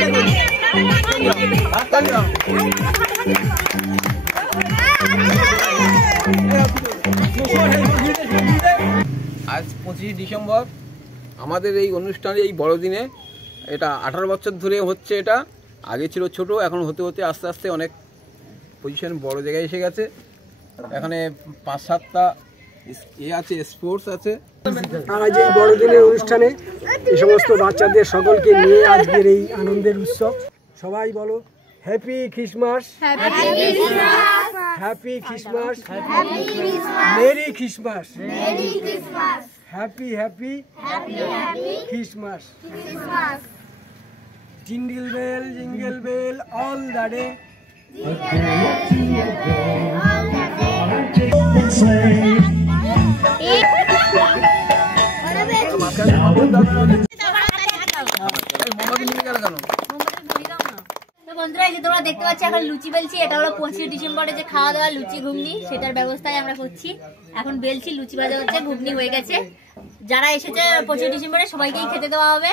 আজ 25 ডিসেম্বর আমাদের এই অনুষ্ঠানে এই বড়দিনে এটা 18 বছর ধরে হচ্ছে। এটা আগে ছিল ছোট, এখন হতে হতে আস্তে আস্তে অনেক পজিশন বড় জায়গায় এসে গেছে। এখানে 5-7টা আছে, স্পোর্টস আছে। আর আজ এই বড়দিনের অনুষ্ঠানে এই সমস্ত বাচ্চাদের সকলকে নিয়ে আজকের এই আনন্দের উৎসব। সবাই বলো happy Christmas, happy Christmas, merry Christmas, happy happy Christmas. Jingle bell all the day. বন্ধুরা এই যে তোমরা দেখতে পাচ্ছ এখন লুচি বেলছি। এটা হলো 25 ডিসেম্বরে যে খাওয়া দাওয়া লুচি ঘুগনি, সেটার ব্যবস্থাই আমরা করছি। এখন বেলছি, লুচি ভাজা হচ্ছে, ঘুগনি হয়ে গেছে। যারা এসেছে 25 ডিসেম্বরে সবাইকেই খেতে দেওয়া হবে।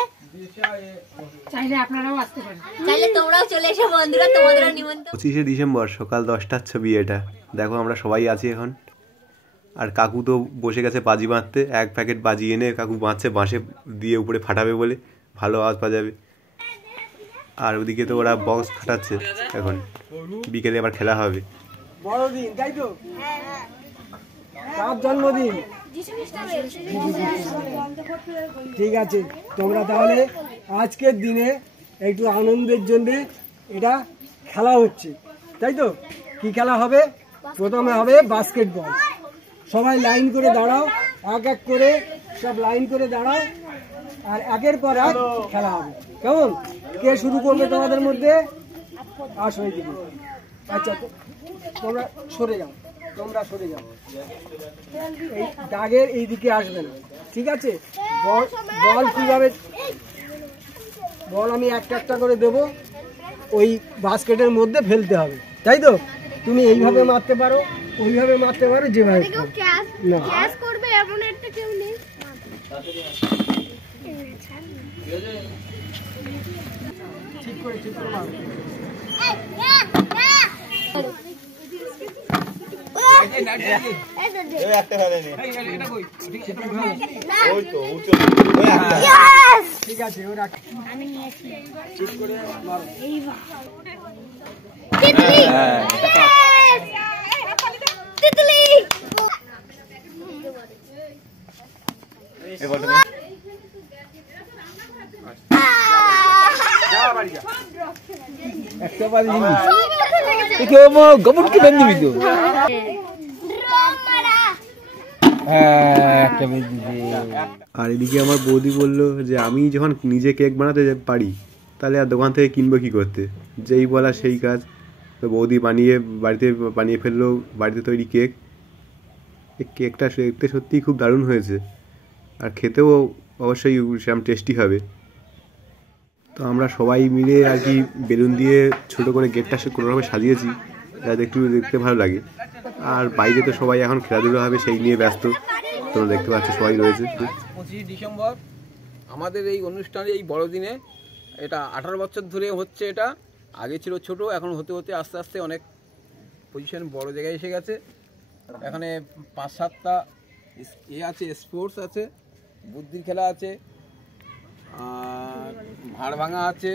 চাইলে আপনারাও আসতে পারেন, চাইলে তোমরাও চলে এসো বন্ধুরা, তোমাদেরও নিমন্ত্রণ। 25 ডিসেম্বর সকাল 10টার ছবি এটা। দেখো আমরা সবাই আছি এখন। আর কাকু তো বসে গেছে বাজি বাঁধতে। এক প্যাকেট বাজি এনে কাকু বাঁধছে বাঁশে দিয়ে উপরে ফাটাবে বলে, ভালো আওয়াজ পাওয়া যাবে। আর ওদিকে তো ওরা বক্স ফাটাচ্ছে। এখন বিকেলে আবার খেলা হবে। বড়দিন তাই তো? কার জন্মদিন? ঠিক আছে, তোমরা তাহলে আজকের দিনে একটু আনন্দের জন্য এটা খেলা হচ্ছে, তাই তো? কি খেলা হবে? প্রথমে হবে বাস্কেটবল। সবাই লাইন করে দাঁড়াও, এক এক করে সব লাইন করে দাঁড়াও, আর একের পর এক খেলা হবে। কেমন? কে শুরু করবে তোমাদের মধ্যে? আসো এইদিকে। আচ্ছা, তোমরা সরে যাও, তোমরা সরে যাও। এই দাগের এই দিকে আসবে না, ঠিক আছে? বল কিভাবে? বল আমি একটা একটা করে দেবো, ওই বাস্কেটের মধ্যে ফেলতে হবে, তাই তো? তুমি এইভাবে মারতে পারো, ওইভাবে মারতে পারো, যেভাবে না। ঠিক করে মারো। ঠিক আছে, ওরা ঠিক করে মারো। একটা বাজি গবর কি বেঁধে দিবি তো? আর এদিকে আমার বৌদি বলল যে আমি যখন নিজে কেক বানাতে পারি তাহলে আর দোকান থেকে কিনবো কি করতে। যেই বলা সেই কাজ। তো বৌদি বাড়িতে বানিয়ে ফেললো বাড়িতে তৈরি কেক। কেকটা দেখতে সত্যিই খুব দারুণ হয়েছে, আর খেতেও অবশ্যই সেরকম টেস্টি হবে। তো আমরা সবাই মিলে আর কি বেলুন দিয়ে ছোট করে গেটটা কোনোভাবে সাজিয়েছি যাতে একটু দেখতে ভালো লাগে। আর বাইরে তো সবাই এখন খেলাধুলো হবে, সেই নিয়ে ব্যস্ত। তোমরা দেখতে পাচ্ছ সবাই রয়েছে। 25 ডিসেম্বর আমাদের এই অনুষ্ঠানে এই বড়দিনে এটা 18 বছর ধরে হচ্ছে। এটা আগে ছিল ছোট, এখন হতে হতে আস্তে আস্তে অনেক পজিশন বড় জায়গায় এসে গেছে। এখানে 5-7টা আছে, স্পোর্টস আছে, বুদ্ধির খেলা আছে, আর ভাড় ভাঙা আছে,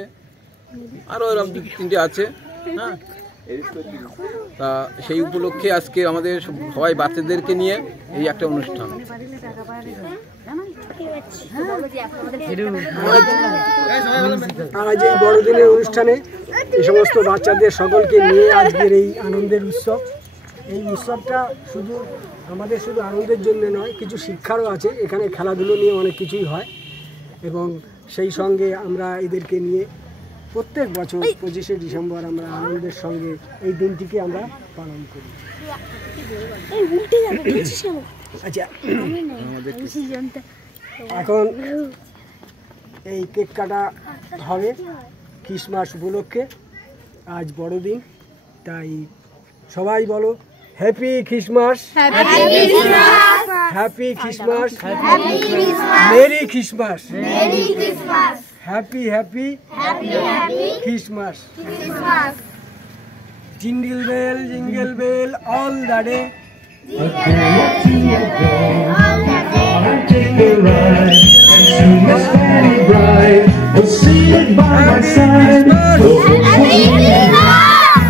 আরও এরকম 2-3টে আছে। হ্যাঁ, তা সেই উপলক্ষে আজকে আমাদের সবাই বাচ্চাদেরকে নিয়ে এই একটা অনুষ্ঠান। আর আজ এই বড়দিনের অনুষ্ঠানে এই সমস্ত বাচ্চাদের সকলকে নিয়ে আজকের এই আনন্দের উৎসব। এই উৎসবটা শুধু আনন্দের জন্য নয়, কিছু শিক্ষারও আছে। এখানে খেলাধুলো নিয়ে অনেক কিছুই হয়, এবং সেই সঙ্গে আমরা এদেরকে নিয়ে প্রত্যেক বছর 25শে ডিসেম্বর আমরা আনন্দের সঙ্গে এই দিনটিকে আমরা পালন করি। আচ্ছা, এখন এই কেক কাটা হবে ক্রিসমাস উপলক্ষে। আজ বড়দিন, তাই সবাই বলো happy Christmas, happy Christmas, merry Christmas, happy happy Christmas. Jingle bell all the day.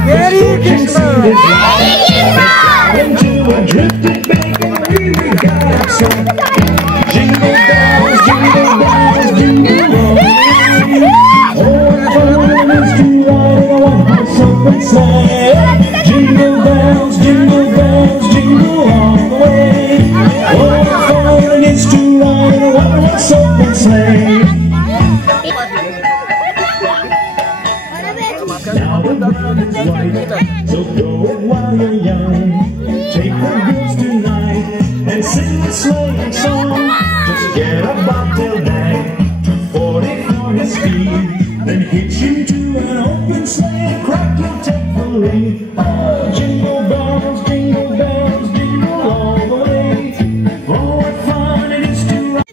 Merry Christmas. Jingle bells, jingle bells, jingle all the way. Oh, fun it is to ride in a one-horse open sleigh. Jingle bells, jingle bells, jingle all the way. Oh, fun it is to ride in a one-horse open sleigh. Now the moon is white, so go it while you're young. Take the girls tonight and sing a sleighing song. Just get a bottleneck, 40 for his feet, then hitch him to an open sleigh, crack and take the lead. Oh, jingle bells, jingle all the way. Oh, what fun it is to ride.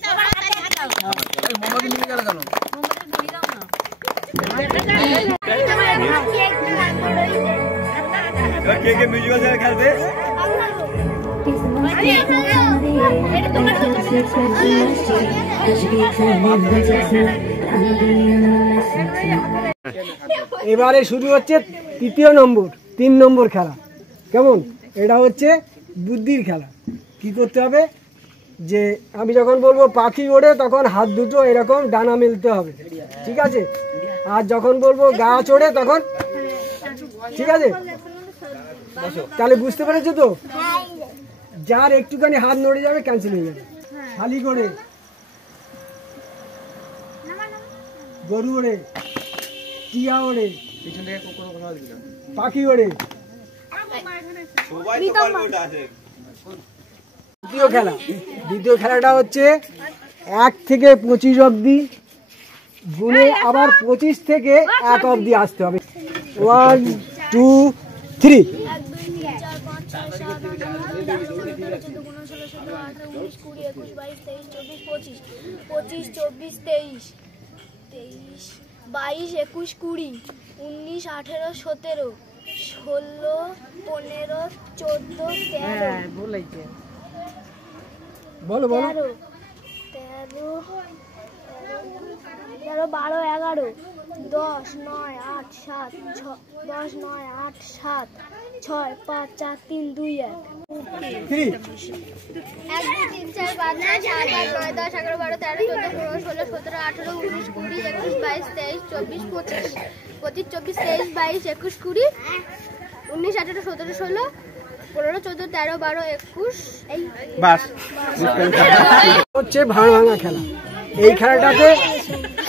এবারে শুরু হচ্ছে 3 নম্বর খেলা। কেমন? এটা হচ্ছে বুদ্ধির খেলা। কি করতে হবে, যে আমি যখন বলবো পাখি ওড়ে তখন হাত দুটো এরকম ডানা মেলতে হবে, ঠিক আছে? আর যখন বলবো গাছ ওড়ে তখন, ঠিক আছে? তাহলে বুঝতে পেরেছো তো? যার একটুখানি হাত নড়ে যাবে ক্যান্সেল হয়ে যাবে। শালিক ওড়ে, গরু ওড়ে, টিয়া ওড়ে, পাখি ওড়ে। দ্বিতীয় খেলাটা হচ্ছে 1 থেকে 25 অবধি গুনে আবার 25 থেকে 1 অবধি আসতে হবে। 1 2 3। 25, 24, 23, 22, 21, 20, 19, 18, 17, 16, 15, 14, 13, বলো বলো। 13, 12, 11, 10, 9, 8, 7, 10, 9, 8, 7, 6, 5, 4, 3, 2, 1। 3 1, 2, 3, 4, 5, 6, 7, 8, 9, 10, 11, 12, 13, 14, 15, 16, 17, 18, 19, 20, 21, 22, 23, 24, 25, 25, 24, 23, 22, 21, 20, 19, 18, 17, 16, 15, 14, 13, 12, 21। বাস হচ্ছে ভাঁড় ভাঙা খেলা। এই খেলাটাতে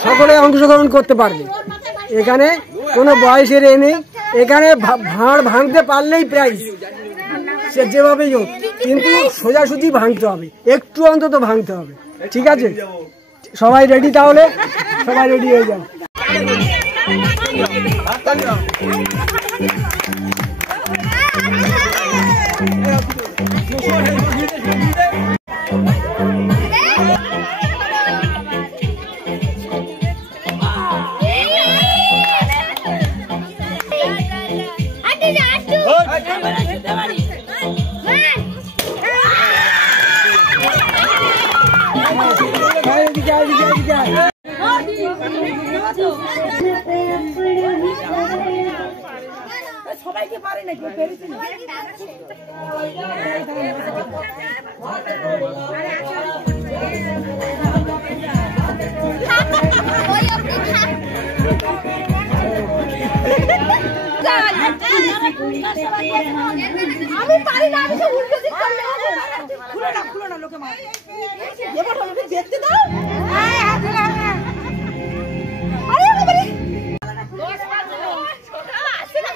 সকলে অংশগ্রহণ করতে পারবে। এখানে কোনো বয়সের এ নেই। এখানে ভাঁড় ভাঙতে পারলেই প্রাইজ, সে যেভাবেই হোক, কিন্তু সোজাসুজি ভাঙতে হবে, একটু অন্তত ভাঙতে হবে, ঠিক আছে? সবাই রেডি? তাহলে সবাই রেডি হয়ে যাও। সবাইকে পারে নাকি পেরেছি না আমি পারি না, আমি সব উল্টো দিক করলে খুলো না লোকে মার এবার আমাকে দেখতে দাও। আরে বাবা রে 10 বার ছোট আছে না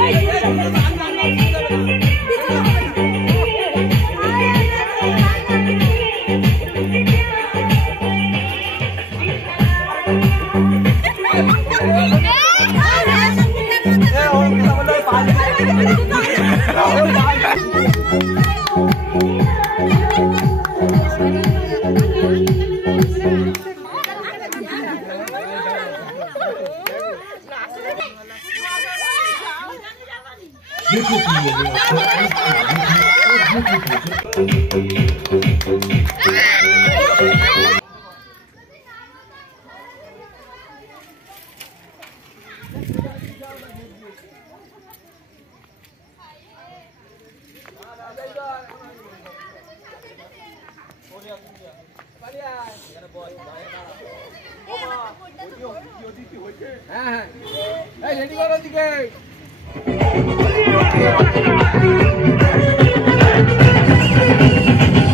Hey, হ্যাঁ হ্যাঁ রেডি করো দিকে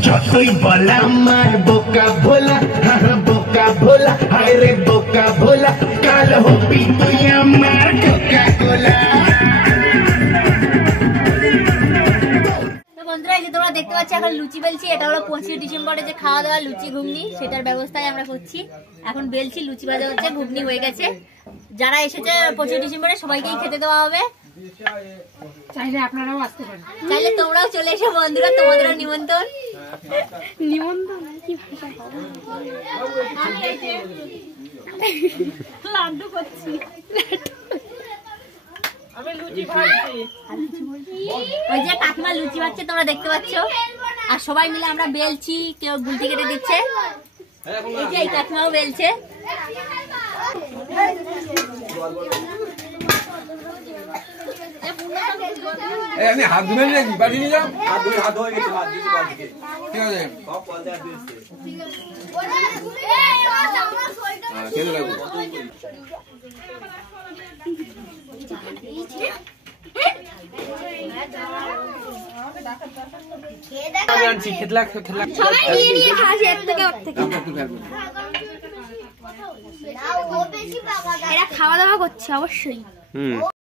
যতই বলা আমার বোকা ভোলা বোকা ভোলা হায় রে বোকা ভোলা কাল হবি তুই আমার কোকা কোলা। বন্ধুরা এই যে তোমরা দেখতে পাচ্ছ এখন লুচি বেলছি, এটা হলো 25 ডিসেম্বরে যে খাওয়া দাওয়া লুচি ঘুগনি সেটার ব্যবস্থাই আমরা করছি। এখন বেলছি, লুচি ভাজা হচ্ছে, ঘুগনি হয়ে গেছে। যারা এসেছে 25 ডিসেম্বরে সবাইকেই খেতে দেওয়া হবে। চাইলে আপনারাও আসতে পারেন, চাইলে তোমরাও চলে এসো বন্ধুরা, তোমাদেরও নিমন্ত্রণ। লাড্ডু করছি, আমি লুচি ভাজছি। ওই যে কাকিমা লুচি ভাজছে তোমরা দেখতে পাচ্ছ, আর সবাই মিলে আমরা বেলছি, কেউ গুলতি কেটে দিচ্ছে। এই যে এই কাকিমাও বেলছে। আমি হাত ধুয়ে নাকি বাড়ি নিয়ে যাও, হাত ধুয়ে হাত হয়ে গেছে, হাত দিয়েছি বাড়িতে, ঠিক আছে সব পয়সা দিয়েছে কেন লাগবে এরা খাওয়া দাওয়া করছে অবশ্যই।